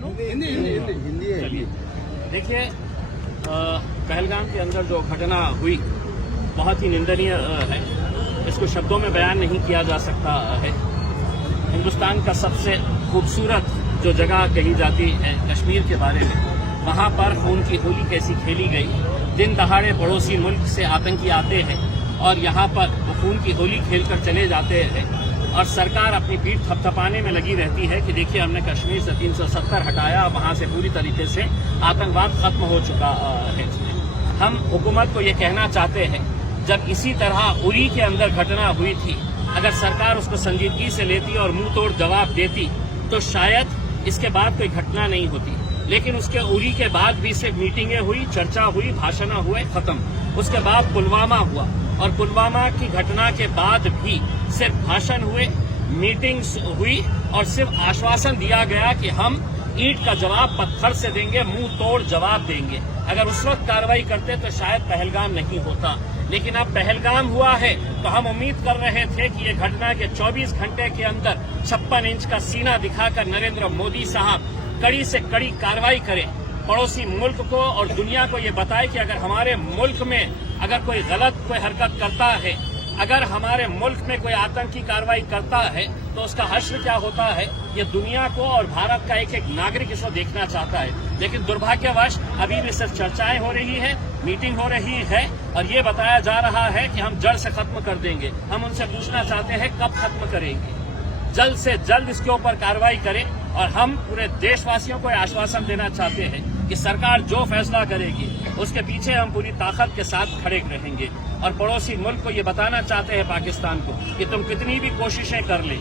बोलूं? हिंदी है। चलिए, देखिए, पहलगाम के अंदर जो घटना हुई बहुत ही निंदनीय है। इसको शब्दों में बयान नहीं किया जा सकता है। हिंदुस्तान का सबसे खूबसूरत जो जगह कही जाती है कश्मीर के बारे में, वहां पर खून की होली कैसी खेली गई। दिन दहाड़े पड़ोसी मुल्क से आतंकी आते हैं और यहाँ पर वो खून की होली खेलकर चले जाते हैं और सरकार अपनी पीठ थपथपाने में लगी रहती है कि देखिए हमने कश्मीर से 370 हटाया, वहां से पूरी तरीके से आतंकवाद खत्म हो चुका है। हम हुकूमत को ये कहना चाहते हैं, जब इसी तरह उरी के अंदर घटना हुई थी, अगर सरकार उसको संजीदगी से लेती और मुंह तोड़ जवाब देती तो शायद इसके बाद कोई घटना नहीं होती। लेकिन उसके उरी के बाद भी सिर्फ मीटिंगें हुई, चर्चा हुई, भाषण हुए, खत्म। उसके बाद पुलवामा हुआ और पुलवामा की घटना के बाद भी सिर्फ भाषण हुए, मीटिंग्स हुई और सिर्फ आश्वासन दिया गया कि हम ईंट का जवाब पत्थर से देंगे, मुंह तोड़ जवाब देंगे। अगर उस वक्त कार्रवाई करते तो शायद पहलगाम नहीं होता। लेकिन अब पहलगाम हुआ है तो हम उम्मीद कर रहे थे कि ये घटना के 24 घंटे के अंदर 56 इंच का सीना दिखाकर नरेंद्र मोदी साहब कड़ी से कड़ी कार्रवाई करें, पड़ोसी मुल्क को और दुनिया को ये बताए कि अगर हमारे मुल्क में अगर कोई गलत कोई हरकत करता है, अगर हमारे मुल्क में कोई आतंकी कार्रवाई करता है तो उसका हश्र क्या होता है, ये दुनिया को और भारत का एक एक नागरिक इसको देखना चाहता है। लेकिन दुर्भाग्यवश अभी भी सिर्फ चर्चाएं हो रही है, मीटिंग हो रही है और ये बताया जा रहा है कि हम जड़ से खत्म कर देंगे। हम उनसे पूछना चाहते हैं कब खत्म करेंगे? जल्द से जल्द इसके ऊपर कार्रवाई करें और हम पूरे देशवासियों को आश्वासन देना चाहते हैं कि सरकार जो फैसला करेगी उसके पीछे हम पूरी ताकत के साथ खड़े रहेंगे। और पड़ोसी मुल्क को ये बताना चाहते हैं पाकिस्तान को कि तुम कितनी भी कोशिशें कर ले,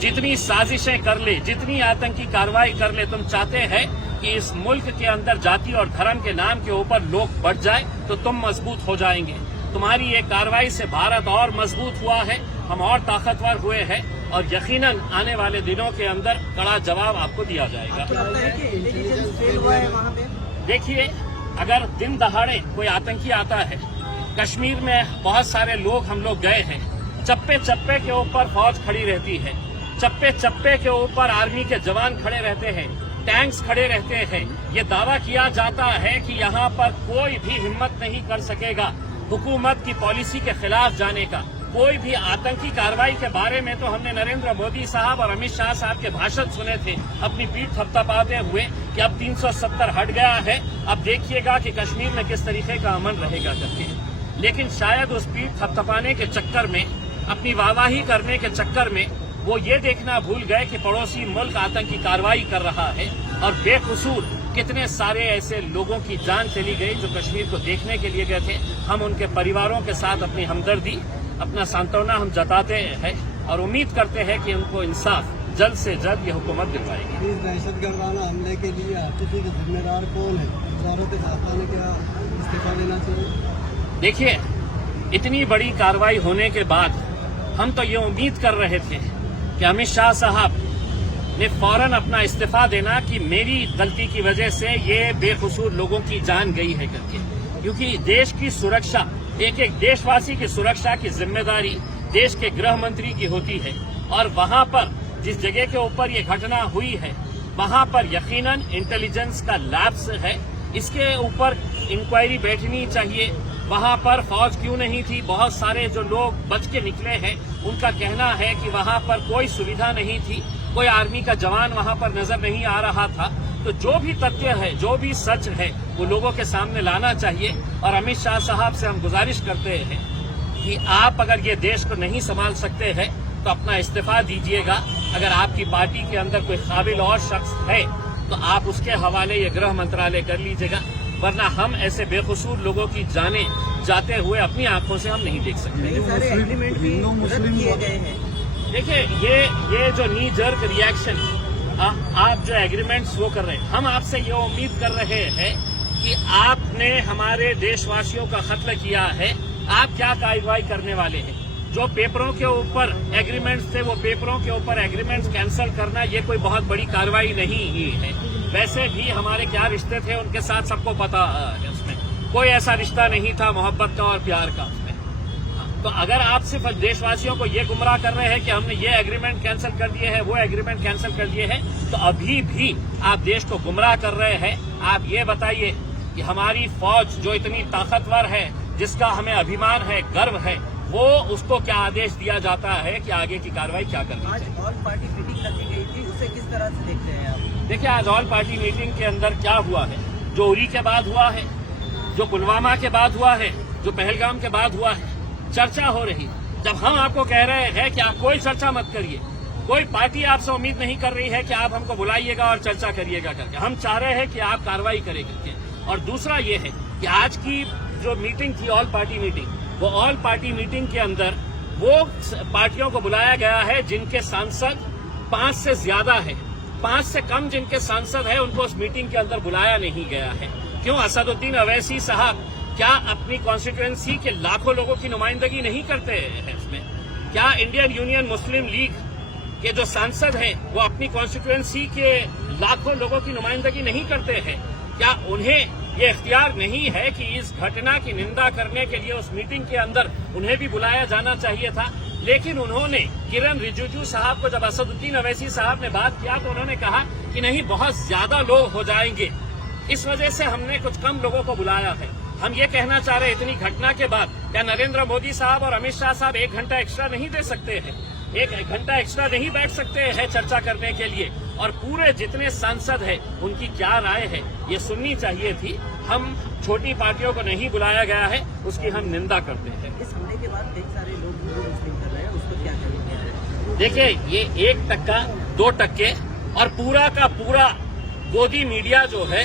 जितनी साजिशें कर ले, जितनी आतंकी कार्रवाई कर ले, तुम चाहते हैं कि इस मुल्क के अंदर जाति और धर्म के नाम के ऊपर लोग बढ़ जाए तो तुम मजबूत हो जाएंगे। तुम्हारी ये कार्रवाई से भारत और मजबूत हुआ है, हम और ताकतवर हुए हैं और यकीनन आने वाले दिनों के अंदर कड़ा जवाब आपको दिया जाएगा। देखिए, अगर दिन दहाड़े कोई आतंकी आता है, कश्मीर में बहुत सारे लोग हम लोग गए हैं, चप्पे चप्पे के ऊपर फौज खड़ी रहती है, चप्पे चप्पे के ऊपर आर्मी के जवान खड़े रहते हैं, टैंक्स खड़े रहते हैं। ये दावा किया जाता है कि यहाँ पर कोई भी हिम्मत नहीं कर सकेगा हुकूमत की पॉलिसी के खिलाफ जाने का। कोई भी आतंकी कार्रवाई के बारे में तो हमने नरेंद्र मोदी साहब और अमित शाह साहब के भाषण सुने थे अपनी पीठ थपथपाते हुए कि अब 370 हट गया है, अब देखिएगा कि कश्मीर में किस तरीके का अमन रहेगा करके। लेकिन शायद उस पीठ थपथपाने के चक्कर में, अपनी वाहवाही करने के चक्कर में वो ये देखना भूल गए कि पड़ोसी मुल्क आतंकी कार्रवाई कर रहा है और बेकसूर कितने सारे ऐसे लोगों की जान चली गई जो कश्मीर को देखने के लिए गए थे। हम उनके परिवारों के साथ अपनी हमदर्दी, अपना सांत्वना हम जताते हैं और उम्मीद करते हैं कि उनको इंसाफ जल्द से जल्द ये हुकूमत दिलवाएगी। इस दहशतगर्दाना हमले के लिए आतिशी के जिम्मेदार कौन है? हजारों के साथ आने क्या इस्तीफा देना चाहिए? देखिए, इतनी बड़ी कार्रवाई होने के बाद हम तो ये उम्मीद कर रहे थे कि अमित शाह साहब ने फौरन अपना इस्तीफा देना कि मेरी गलती की वजह से ये बेकसूर लोगों की जान गई है करके। क्योंकि देश की सुरक्षा, एक एक देशवासी की सुरक्षा की जिम्मेदारी देश के गृह मंत्री की होती है और वहां पर जिस जगह के ऊपर ये घटना हुई है वहां पर यकीनन इंटेलिजेंस का लैप्स है। इसके ऊपर इंक्वायरी बैठनी चाहिए। वहां पर फौज क्यों नहीं थी? बहुत सारे जो लोग बच के निकले हैं उनका कहना है कि वहां पर कोई सुविधा नहीं थी, कोई आर्मी का जवान वहां पर नजर नहीं आ रहा था। तो जो भी तथ्य है, जो भी सच है, वो लोगों के सामने लाना चाहिए। और अमित शाह साहब से हम गुजारिश करते हैं कि आप अगर ये देश को नहीं संभाल सकते हैं तो अपना इस्तीफा दीजिएगा। अगर आपकी पार्टी के अंदर कोई काबिल और शख्स है तो आप उसके हवाले ये गृह मंत्रालय कर लीजिएगा, वरना हम ऐसे बेकसूर लोगों की जाने जाते हुए अपनी आंखों से हम नहीं देख सकते। हिंदू मुस्लिम किए गए हैं। देखिए, ये जो नी जर्क रिएक्शन आप जो एग्रीमेंट्स वो कर रहे हैं, हम आपसे ये उम्मीद कर रहे हैं कि आपने हमारे देशवासियों का कत्ल किया है, आप क्या कार्रवाई करने वाले हैं? जो पेपरों के ऊपर एग्रीमेंट्स थे वो पेपरों के ऊपर एग्रीमेंट्स कैंसिल करना ये कोई बहुत बड़ी कार्रवाई नहीं ही है। वैसे भी हमारे क्या रिश्ते थे उनके साथ सबको पता है, उसमें कोई ऐसा रिश्ता नहीं था मोहब्बत का और प्यार का। उसमें तो अगर आप सिर्फ देशवासियों को ये गुमराह कर रहे हैं कि हमने ये एग्रीमेंट कैंसिल कर दिए हैं, वो एग्रीमेंट कैंसिल कर दिए हैं, तो अभी भी आप देश को गुमराह कर रहे हैं। आप ये बताइए कि हमारी फौज जो इतनी ताकतवर है, जिसका हमें अभिमान है, गर्व है, वो उसको क्या आदेश दिया जाता है कि आगे की कार्रवाई क्या करनी है। आज ऑल पार्टी मीटिंग रखी गई थी, उसे किस तरह से देखते हैं आप? देखिए, आज ऑल पार्टी मीटिंग के अंदर क्या हुआ है, जो उरी के बाद हुआ है, जो पुलवामा के बाद हुआ है, जो पहलगाम के बाद हुआ है, चर्चा हो रही है। जब हम आपको कह रहे हैं कि आप कोई चर्चा मत करिए, कोई पार्टी आपसे उम्मीद नहीं कर रही है कि आप हमको बुलाइएगा और चर्चा करिएगा करके, हम चाह रहे हैं कि आप कार्रवाई करें करके। और दूसरा ये है कि आज की जो मीटिंग थी ऑल पार्टी मीटिंग, वो ऑल पार्टी मीटिंग के अंदर वो पार्टियों को बुलाया गया है जिनके सांसद 5 से ज्यादा है। 5 से कम जिनके सांसद है उनको उस मीटिंग के अंदर बुलाया नहीं गया है। क्यों? असदुद्दीन अवैसी साहब क्या अपनी कॉन्स्टिट्यूएंसी के लाखों लोगों की नुमाइंदगी नहीं करते हैं उसमें? क्या इंडियन यूनियन मुस्लिम लीग के जो सांसद हैं वो अपनी कॉन्स्टिट्यूएंसी के लाखों लोगों की नुमाइंदगी नहीं करते हैं? क्या उन्हें ये इख्तियार नहीं है कि इस घटना की निंदा करने के लिए उस मीटिंग के अंदर उन्हें भी बुलाया जाना चाहिए था? लेकिन उन्होंने, किरण रिजिजू साहब को जब असदुद्दीन अवैसी साहब ने बात किया तो उन्होंने कहा कि नहीं, बहुत ज्यादा लोग हो जाएंगे, इस वजह से हमने कुछ कम लोगों को बुलाया है। हम ये कहना चाह रहे हैं, इतनी घटना के बाद क्या नरेंद्र मोदी साहब और अमित शाह साहब 1 घंटा एक्स्ट्रा नहीं दे सकते हैं? 1 घंटा एक्स्ट्रा नहीं बैठ सकते हैं चर्चा करने के लिए? और पूरे जितने सांसद हैं उनकी क्या राय है ये सुननी चाहिए थी। हम छोटी पार्टियों को नहीं बुलाया गया है, उसकी हम निंदा करते हैं। इस हमले के बाद कई सारे लोग हिंदू मुस्लिम कर रहे हैं, उसको क्या करेंगे? देखिए, ये 1%, 2% और पूरा का पूरा गोदी मीडिया जो है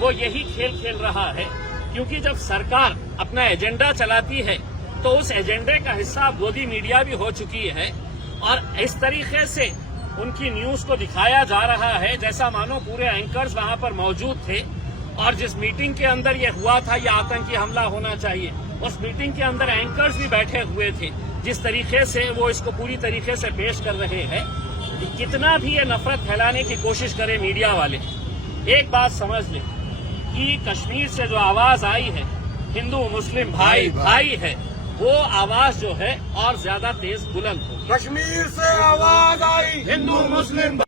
वो यही खेल खेल रहा है। क्योंकि जब सरकार अपना एजेंडा चलाती है तो उस एजेंडे का हिस्सा गोदी मीडिया भी हो चुकी है और इस तरीके से उनकी न्यूज को दिखाया जा रहा है जैसा मानो पूरे एंकर्स वहां पर मौजूद थे और जिस मीटिंग के अंदर ये हुआ था, ये आतंकी हमला होना चाहिए, उस मीटिंग के अंदर एंकर्स भी बैठे हुए थे। जिस तरीके से वो इसको पूरी तरीके से पेश कर रहे हैं, कितना भी ये नफरत फैलाने की कोशिश करे मीडिया वाले, एक बात समझ लें कि कश्मीर से जो आवाज आई है, हिंदू मुस्लिम भाई भाई है, वो आवाज जो है और ज्यादा तेज बुलंद हो। कश्मीर से आवाज आई, हिंदू मुस्लिम